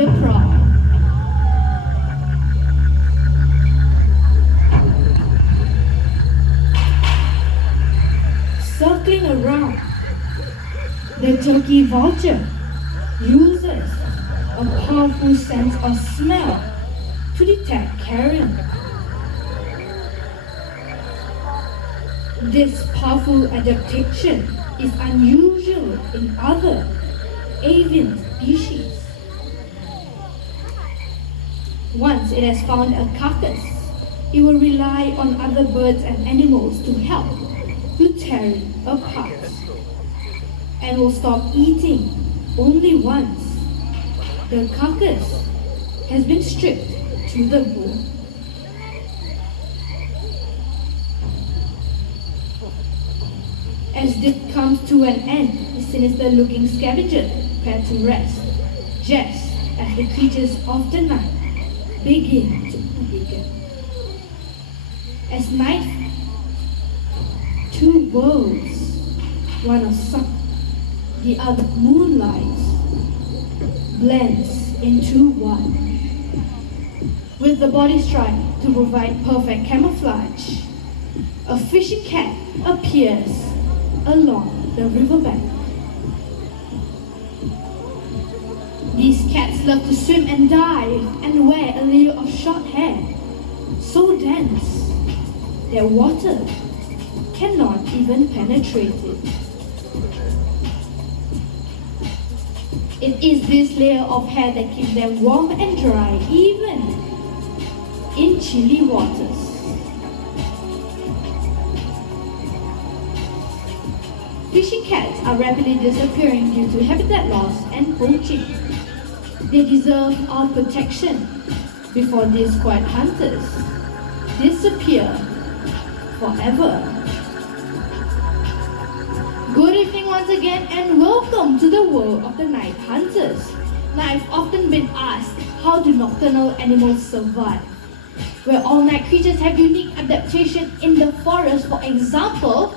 the prow. Circling around, the turkey vulture uses a powerful sense of smell to detect carrion. This powerful adaptation is unusual in other avian species. Once it has found a carcass, it will rely on other birds and animals to help to tear it apart, and will stop eating only once the carcass has been stripped to the bone. As this comes to an end, the sinister-looking scavenger prepare to rest, just as the creatures of the night begin to awaken. As night, two worlds, one of sun, the other moonlight, blends into one. With the body stripe to provide perfect camouflage, a fishing cat appears along the riverbank. These cats love to swim and dive and wear a layer of short hair, so dense that water cannot even penetrate it. It is this layer of hair that keeps them warm and dry even in chilly waters. Fishing cats are rapidly disappearing due to habitat loss and poaching. They deserve our protection before these quiet hunters disappear forever. Good evening once again and welcome to the world of the night hunters. Now I've often been asked, how do nocturnal animals survive? Where all night creatures have unique adaptation in the forest. For example,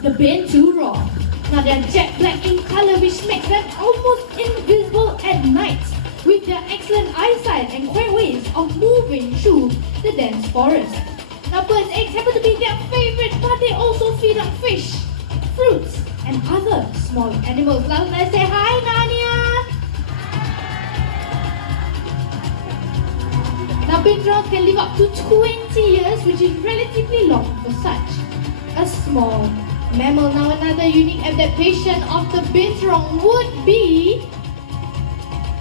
the Bantu rock. Now they are jet black in color, which makes them almost invisible at night, with their excellent eyesight and quick ways of moving through the dense forest. Now birds' eggs happen to be their favorite, but they also feed on fish, fruits, and other small animals. Now let's say hi, Nania! Now binturong can live up to 20 years, which is relatively long for such a small mammal. Now another unique adaptation of the binturong would be,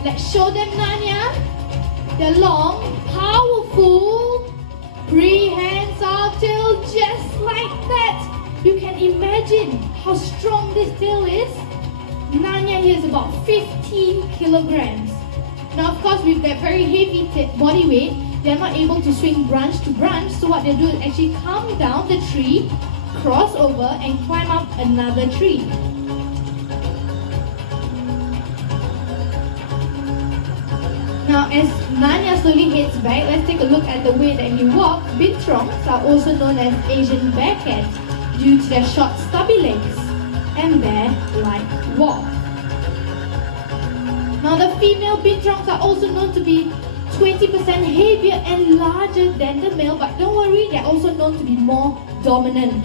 let's show them, Nanya. The long, powerful, prehensile tail, just like that. You can imagine how strong this tail is. Nanya here is about 15 kilograms. Now of course with that very heavy body weight, they are not able to swing branch to branch, so what they do is actually come down the tree, cross over and climb up another tree. Now as Nanya slowly heads back, let's take a look at the way that he walks. Binturongs are also known as Asian bear cats due to their short stubby legs and bear-like walk. Now the female binturongs are also known to be 20% heavier and larger than the male, but don't worry, they're also known to be more dominant.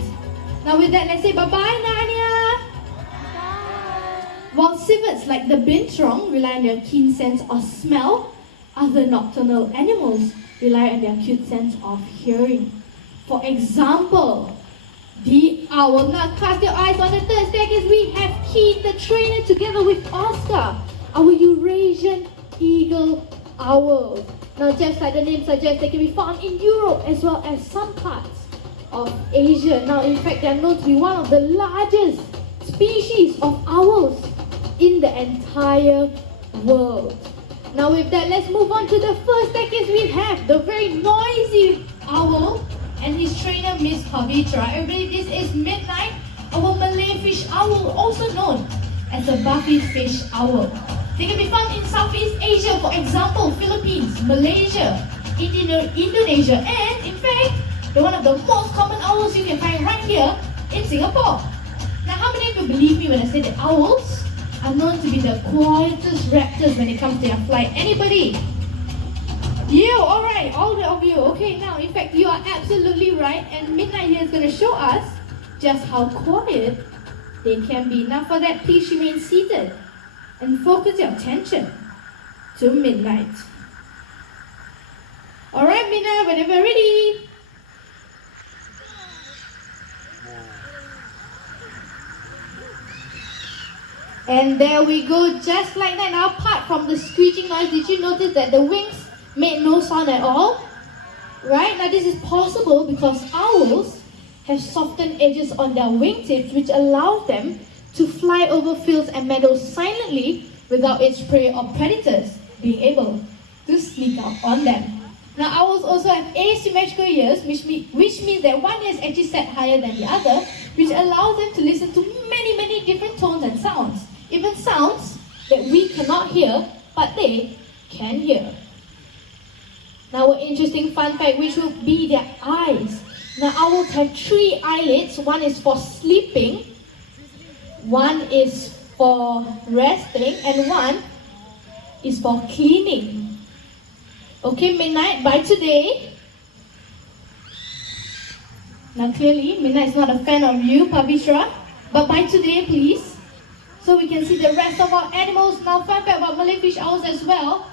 Now with that, let's say bye-bye, Nanya! Bye! While civets like the binturong rely on their keen sense of smell, other nocturnal animals rely on their acute sense of hearing. For example, the owl. Now cast your eyes on the third staircase. We have Keith the trainer together with Oscar, our Eurasian eagle owl. Now just like the name suggests, they can be found in Europe as well as some parts of Asia. Now in fact, they are known to be one of the largest species of owls in the entire world. Now with that, let's move on to the first staircase. We have the very noisy owl and his trainer, Miss Pavitra. Everybody, this is Midnight, our Malay fish owl, also known as the Buffy fish owl. They can be found in Southeast Asia, for example, Philippines, Malaysia, Indonesia, and in fact, they're one of the most common owls you can find right here in Singapore. Now, how many of you believe me when I say that owls are known to be the quietest raptors when it comes to their flight. Anybody? You, alright, all of you. Okay, now, in fact, you are absolutely right. And Midnight here is going to show us just how quiet they can be. Now, for that, please remain seated and focus your attention to Midnight. Alright, Midnight, whenever ready. And there we go, just like that. Now, apart from the screeching noise, did you notice that the wings made no sound at all? Right? Now, this is possible because owls have softened edges on their wingtips, which allows them to fly over fields and meadows silently without its prey or predators being able to sneak up on them. Now, owls also have asymmetrical ears, which means that one ear is actually set higher than the other, which allows them to listen to many different tones and sounds. Even sounds that we cannot hear, but they can hear. Now, an interesting fun fact, which will be their eyes. Now, owls have 3 eyelids. One is for sleeping, one is for resting, and one is for cleaning. Okay, Midnight, by today. Now, clearly, Midnight is not a fan of you, Pavitra, but by today, please, so we can see the rest of our animals. Now, fun fact about Malay fish owls as well.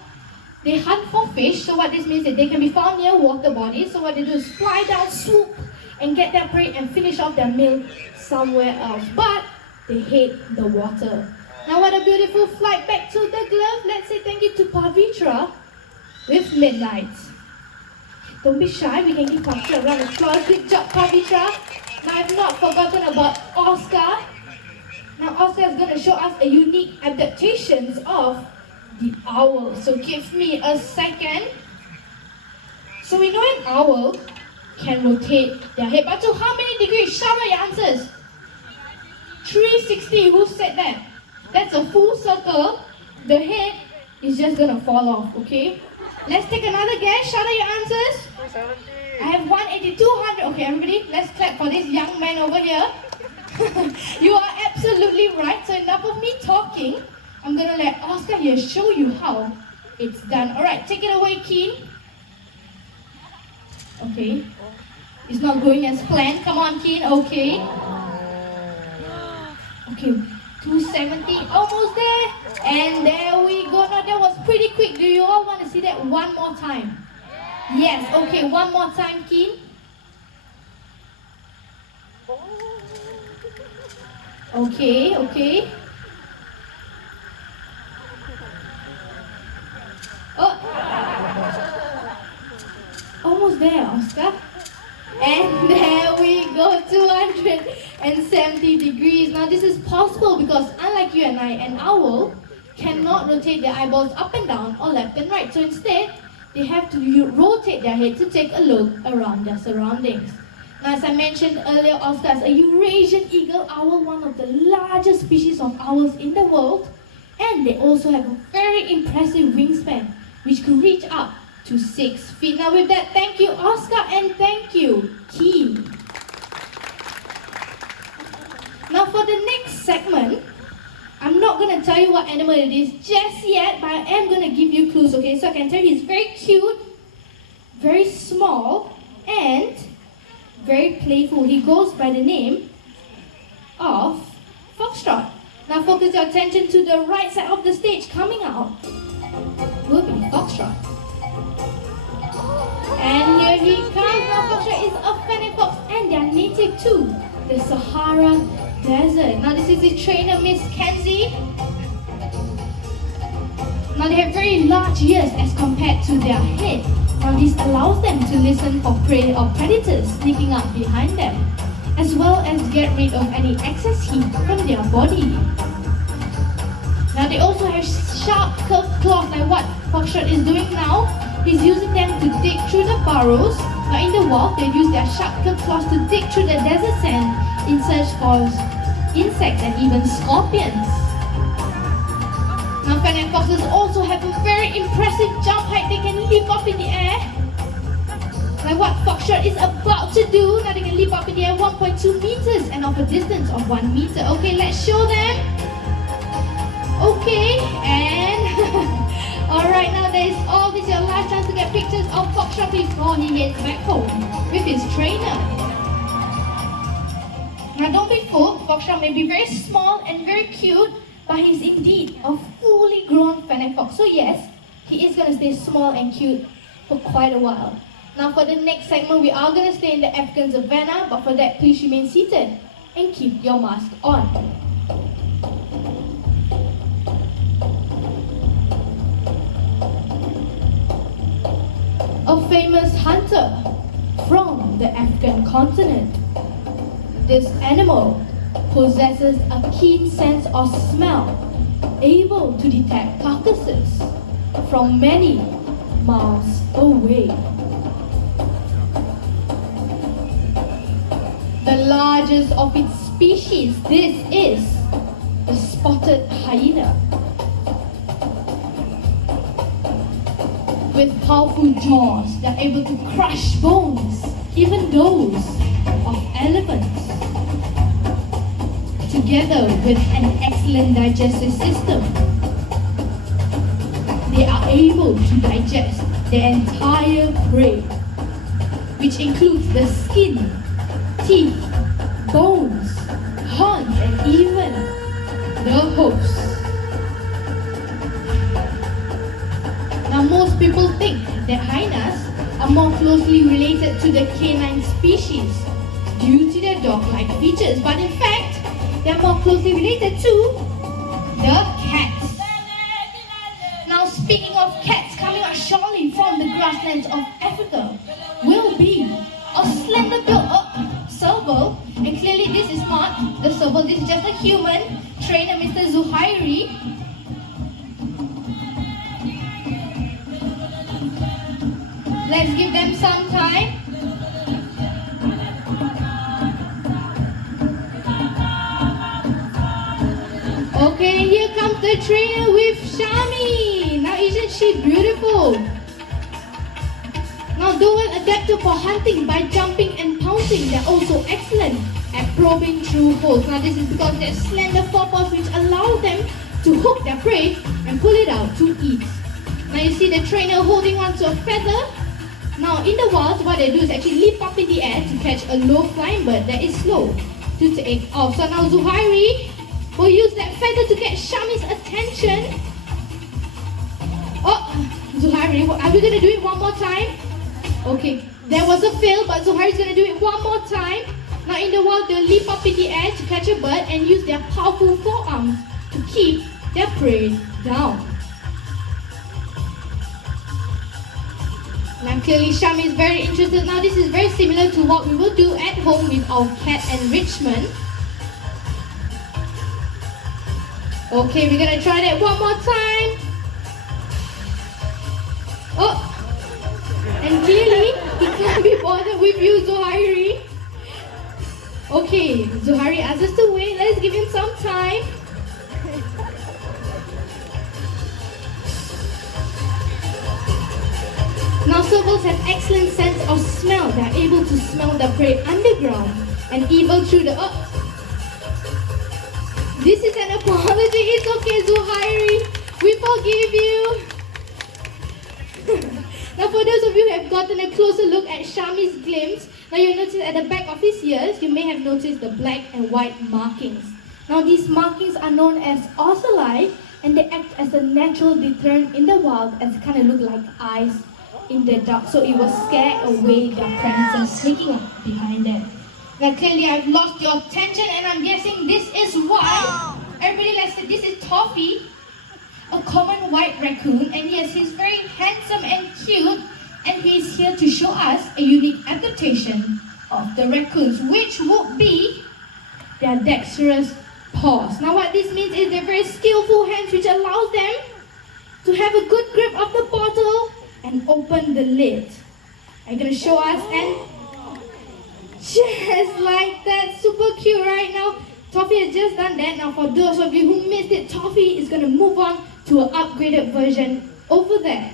They hunt for fish, so what this means is they can be found near water bodies. So what they do is fly down, swoop, and get their prey and finish off their meal somewhere else. But they hate the water. Now, what a beautiful flight back to the glove. Let's say thank you to Pavitra with Midnight. Don't be shy, we can give Pavitra a round of applause. Good job, Pavitra. Now, I've not forgotten about Oscar. Now, Oscar is going to show us a unique adaptations of the owl. So give me a second. So we know an owl can rotate their head. But to how many degrees? Shout out your answers. 360. Who said that? That's a full circle. The head is just gonna fall off, okay? Let's take another guess. Shout out your answers. 270. I have 180, 200. Okay, everybody, let's clap for this young man over here. You are absolutely right. So enough of me talking. I'm gonna let Oscar here show you how it's done. Alright, take it away, Keen. Okay. It's not going as planned. Come on, Keen. Okay. Okay, 270, almost there. And there we go. Now that was pretty quick. Do you all want to see that one more time? Yes, okay, one more time, Keen. Okay, okay. Oh, almost there, Oscar. And there we go, 270 degrees. Now this is possible because unlike you and I, an owl cannot rotate their eyeballs up and down or left and right. So instead, they have to rotate their head to take a look around their surroundings. Now, as I mentioned earlier, Oscar is a Eurasian eagle owl, one of the largest species of owls in the world. And they also have a very impressive wingspan, which could reach up to 6 feet. Now with that, thank you, Oscar, and thank you, Keen. Now for the next segment, I'm not going to tell you what animal it is just yet, but I am going to give you clues, okay? So I can tell you he's very cute, very small, and very playful. He goes by the name of Foxtrot. Now focus your attention to the right side of the stage. Coming out will be Foxtrot. And here he comes. Now Foxtrot is a fennec fox and they are native to the Sahara Desert. Now this is the trainer, Miss Kenzie. Now they have very large ears as compared to their head. Now this allows them to listen for prey or predators sneaking up behind them, as well as get rid of any excess heat from their body. Now they also have sharp curved claws, like what Foxtrot is doing now. He's using them to dig through the burrows. Now in the wild, they use their sharp curved claws to dig through the desert sand in search for insects and even scorpions. Now fennec foxes also have a very impressive jump height. They can leap up in the air, like what Foxtrot is about to do. Now they can leap up in the air 1.2 meters and of a distance of 1 meter. Okay, let's show them. Okay, and alright, now this is your last chance to get pictures of Foxtrot before he heads back home with his trainer. Now don't be fooled, Foxtrot may be very small and very cute, but he's indeed a fully grown fennec fox. So yes, he is going to stay small and cute for quite a while. Now for the next segment, we are going to stay in the African savannah, but for that, please remain seated and keep your mask on. A famous hunter from the African continent. This animal possesses a keen sense of smell, able to detect carcasses from many miles away. The largest of its species, this is the spotted hyena. With powerful jaws, they are able to crush bones, even those of elephants. Together with an excellent digestive system, they are able to digest the entire prey, which includes the skin, teeth, bones, horns, and even the hoofs. Now most people think that hyenas are more closely related to the canine species due to their dog-like features, but in fact, they are more closely related to the cats. Now speaking of cats, coming out surely from the grasslands of Africa will be a slender-built serval, and clearly this is not the serval, this is just a human trainer, Mr. Zuhairi. Let's give them some time. Okay, here comes the trainer with Shami. Now isn't she beautiful? Now though well adapted for hunting by jumping and pouncing, they're also excellent at probing through holes. Now this is because their slender forepaws which allow them to hook their prey and pull it out to eat. Now you see the trainer holding on to a feather. Now in the wild, what they do is actually leap up in the air to catch a low-flying bird that is slow to take off. So now Zuhairi will use that feather to get Shami's attention. Oh, Zuhairi, are we going to do it one more time? Okay, there was a fail, but Zuhairi's going to do it one more time. Now in the wild, they'll leap up in the air to catch a bird and use their powerful forearms to keep their prey down. Now clearly Shami is very interested. Now this is very similar to what we will do at home with our cat enrichment. Okay, we're gonna try that one more time. Oh, and clearly he can't be bothered with you, Zuhairi. Okay, Zuhairi asks us to wait. Let's give him some time. Now servals have excellent sense of smell. They are able to smell the prey underground and even through the earth. This is an apology. It's okay, Zuhairi. We forgive you. Now for those of you who have gotten a closer look at Shami's glimpse, now you'll notice at the back of his ears, you may have noticed the black and white markings. Now these markings are known as ocelli, and they act as a natural deterrent in the wild, as it kind of look like eyes in the dark, so it will scare away their predators sneaking up behind them. Now clearly I've lost your attention, and I'm guessing this is why. Everybody, let's say this is Toffee, a common white raccoon, and yes, he's very handsome and cute, and he's here to show us a unique adaptation of the raccoons, which would be their dexterous paws. Now what this means is they're very skillful hands, which allows them to have a good grip of the bottle and open the lid. I'm gonna show us, and just like that, super cute right now. Toffee has just done that. Now for those of you who missed it, Toffee is gonna move on to an upgraded version over there.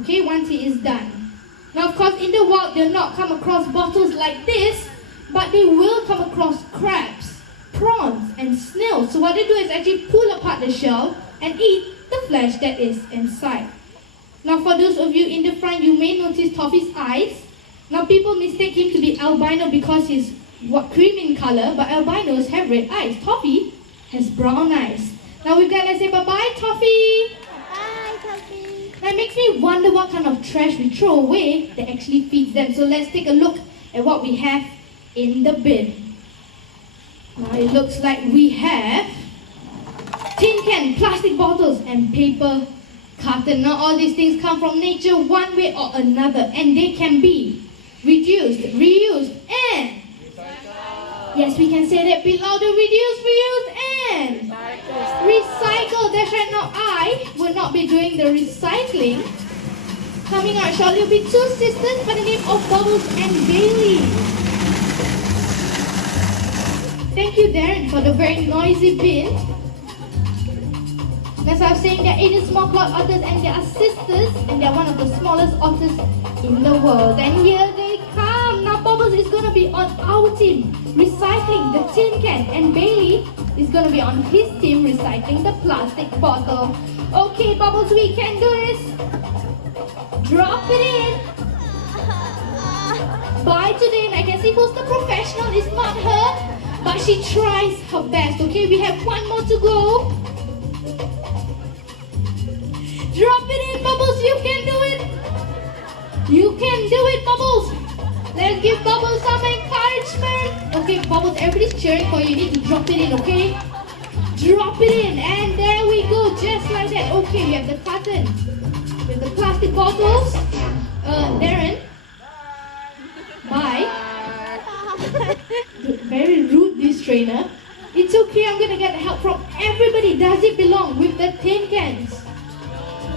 Okay, once it is done. Now of course in the wild they'll not come across bottles like this, but they will come across crabs, prawns and snails. So what they do is actually pull apart the shell and eat the flesh that is inside. Now for those of you in the front, you may notice Toffee's eyes. Now people mistake him to be albino because he's cream in color, but albinos have red eyes. Toffee has brown eyes. Now with that, let's say bye-bye, Toffee. Bye, Toffee. Now it makes me wonder what kind of trash we throw away that actually feeds them. So let's take a look at what we have in the bin. Now it looks like we have tin can, plastic bottles, and paper carton. Now all these things come from nature one way or another, and they can be reduced, reused, and yes, we can say that bit louder. Reduce, reuse, and recycle. That's right. Now I will not be doing the recycling. Coming out shortly will be two sisters by the name of Bubbles and Bailey. Thank you, Darren, for the very noisy bin. As I was saying, they're Asian small cloud otters and they are sisters, and they're one of the smallest otters in the world. And here they come. Now Bubbles is going to be on our team, recycling the tin can, and Bailey is going to be on his team, recycling the plastic bottle. Okay, Bubbles, we can do this. Drop it in. By today, and I can see who's the professional. It's not her, but she tries her best. Okay, we have one more to go. Drop it in, Bubbles. You can do it. You can do it, Bubbles. Let's give Bubbles some encouragement. Okay, Bubbles, everybody's cheering for you. You need to drop it in, okay? Drop it in, and there we go, just like that. Okay, we have the carton with the plastic bottles. Darren. Bye. Very rude, this trainer. It's okay, I'm gonna get help from everybody. Does it belong with the tin cans?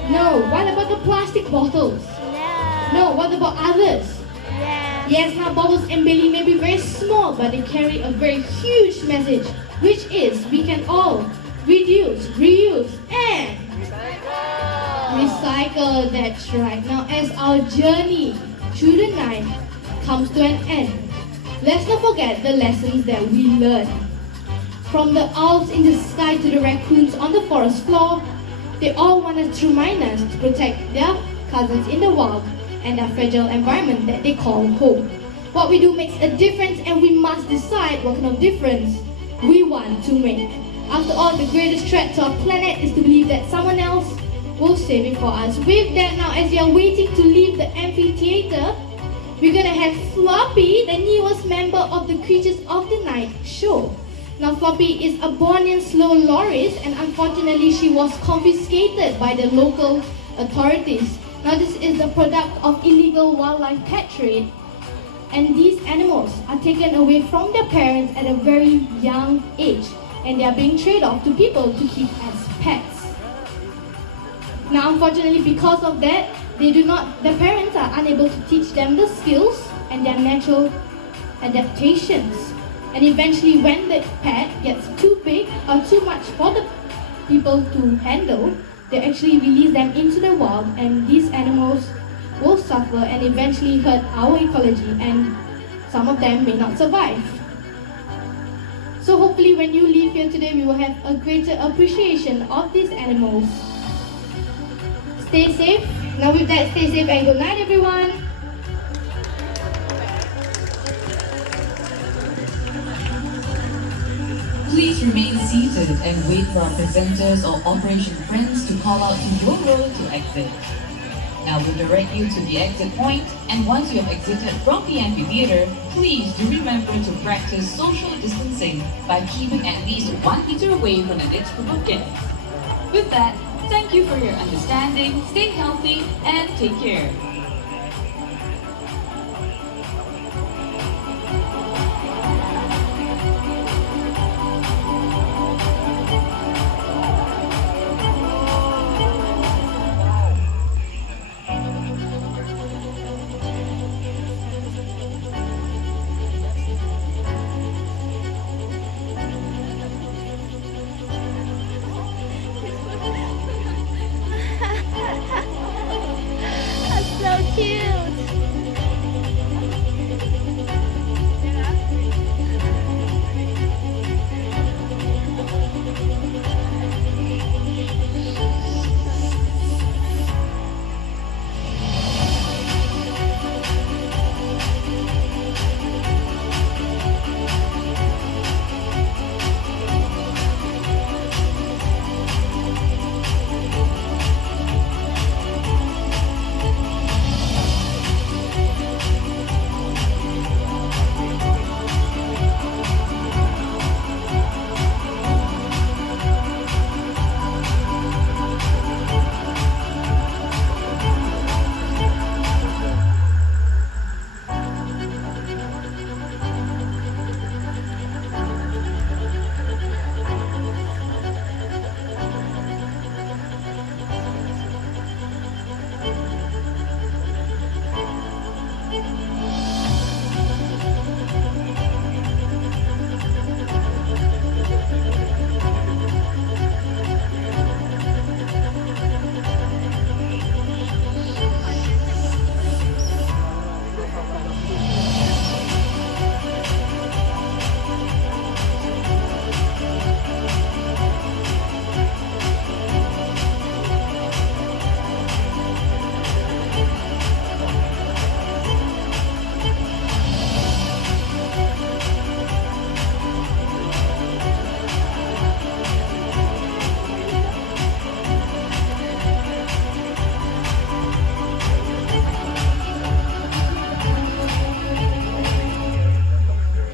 No. What about the plastic bottles? No. What about others? Yes, now Bubbles and Bailey may be very small, but they carry a very huge message, which is we can all reduce, reuse, and recycle. That's right. Now as our journey through the night comes to an end, let's not forget the lessons that we learned. From the owls in the sky to the raccoons on the forest floor, they all wanted to remind us to protect their cousins in the wild and their fragile environment that they call home. What we do makes a difference, and we must decide what kind of difference we want to make. After all, the greatest threat to our planet is to believe that someone else will save it for us. With that, now as we are waiting to leave the amphitheater, we're gonna have Floppy, the newest member of the Creatures of the Night show. Now Floppy is a Bornean slow loris, and unfortunately she was confiscated by the local authorities. Now this is the product of illegal wildlife pet trade, and these animals are taken away from their parents at a very young age, and they are being traded off to people to keep as pets. Now unfortunately, because of that, their parents are unable to teach them the skills and their natural adaptations. And eventually when the pet gets too big or too much for the people to handle, they actually release them into the wild, and these animals will suffer and eventually hurt our ecology, and some of them may not survive. So hopefully when you leave here today, we will have a greater appreciation of these animals. Stay safe. Now with that, stay safe and good night, everyone. Please remain seated and wait for our presenters or operation friends to call out to your row to exit. Now we'll direct you to the exit point, and once you have exited from the amphitheater, please do remember to practice social distancing by keeping at least 1 meter away from the next group of guests. With that, thank you for your understanding, stay healthy, and take care.